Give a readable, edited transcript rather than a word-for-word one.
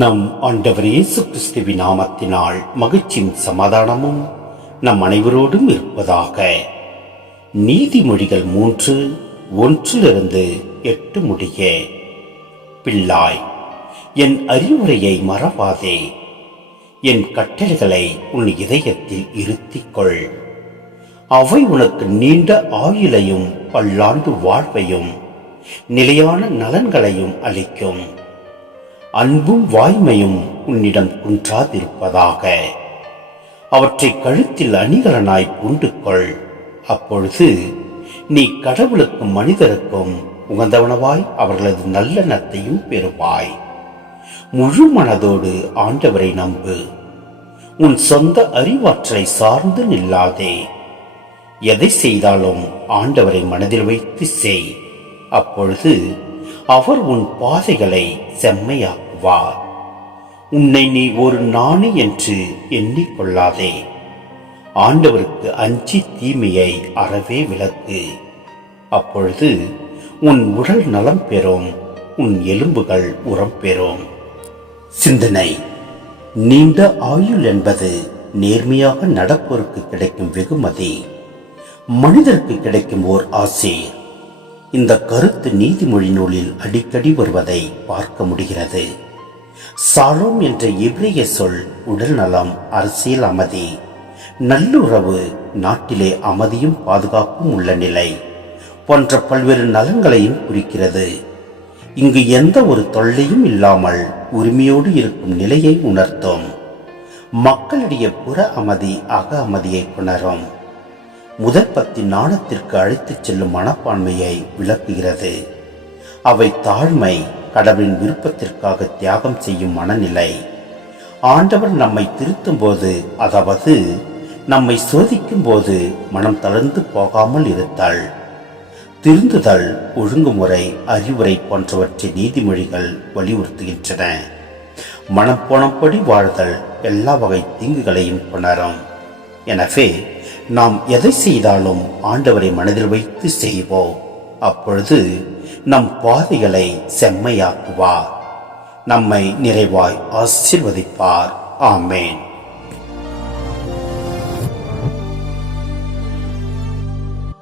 நம் ஆண்டவர் இயேசு கிறிஸ்துவின் நாமத்தினால் மகிழ்ச்சியும் சமாதானமும் நம் அனைவரோடும் இருப்பதாக. நீதிமொழிகள் 3:1-8 முடிய. பிள்ளாய், என் அறிவுரையை மறவாதே, என் கட்டளைகளை உன் இதயத்தில் இருத்திக்கொள். அவை உனக்கு நீண்ட ஆயுளையும் பல்லாண்டு வாழ்வையும் நிலையான நலன்களையும் அளிக்கும். அன்பும் வாய்மையும் உன்னிடம் குன்றாதிருப்பதாக. அவற்றை கழுத்தில் அணிகலனாய் பூண்டுகொள். அப்பொழுது நீ கடவுளுக்கும் மனிதருக்கும் உகந்தவனவாய் அவர்களது நல்லெண்ணத்தையும் பெறுவாய். முழு மனதோடு ஆண்டவரை நம்பு. உன் சொந்த அறிவாற்றலை சார்ந்து நில்லாதே. எதை செய்தாலும் ஆண்டவரை மனதில் வைத்து செய். அப்பொழுது அவர் உன் பாதைகளை செம்மையாக்குவார். உன்னை நீ ஒரு நாணி என்று எண்ணிக்கொள்ளாதே. ஆண்டவருக்கு அஞ்சி தீமையை அறவே விலக்கு. அப்பொழுது உன் உடல் நலம் பெறும், உன் எலும்புகள் உரம் பெறும். சிந்தனை: நீண்ட ஆயுள் என்பது நேர்மையாக நடப்போருக்கு கிடைக்கும் வெகுமதி, மனிதருக்கு கிடைக்கும் ஓர் ஆசை. இந்த கருத்து நீதிமொழி நூலில் அடிக்கடி வருவதை பார்க்க முடிகிறது. சாலோம் என்ற எபிரேய சொல் உடல் நலம், அரசியல் அமைதி, நல்லுறவு, நாட்டிலே அமைதியும் பாதுகாப்பும் உள்ள நிலை போன்ற பல்வேறு நலன்களையும் குறிக்கிறது. இங்கு எந்த ஒரு தொல்லையும் இல்லாமல் உரிமையோடு இருக்கும் நிலையை உணர்த்தும். மக்களிடையே புற அமைதி அக அமைதியை புணரும். முதல் பத்தி நாணத்திற்கு அழைத்துச் செல்லும் மனப்பான்மையை விளக்குகிறது. அவை தாழ்மை, கடவுளின் விருப்பத்திற்காக தியாகம் செய்யும் மனநிலை. ஆண்டவர் நம்மை திருத்தும் போது, அதாவது நம்மை சோதிக்கும் போது மனம் தளர்ந்து போகாமல் இருத்தல், திருந்துதல், ஒழுங்குமுறை, அறிவுரை போன்றவற்றை நீதிமொழிகள் வலியுறுத்துகின்றன. மனம் போனபடி வாழ்தல் எல்லா வகை தீங்குகளையும் புணரும். எனவே நாம் எதை செய்தாலும் ஆண்டவரை மனதில் வைத்து செய்வோம். அப்பொழுது நம் பாதைகளை செம்மையாக்குவார், நம்மை நிறைவாய் ஆசீர்வதிப்பார். ஆமேன்.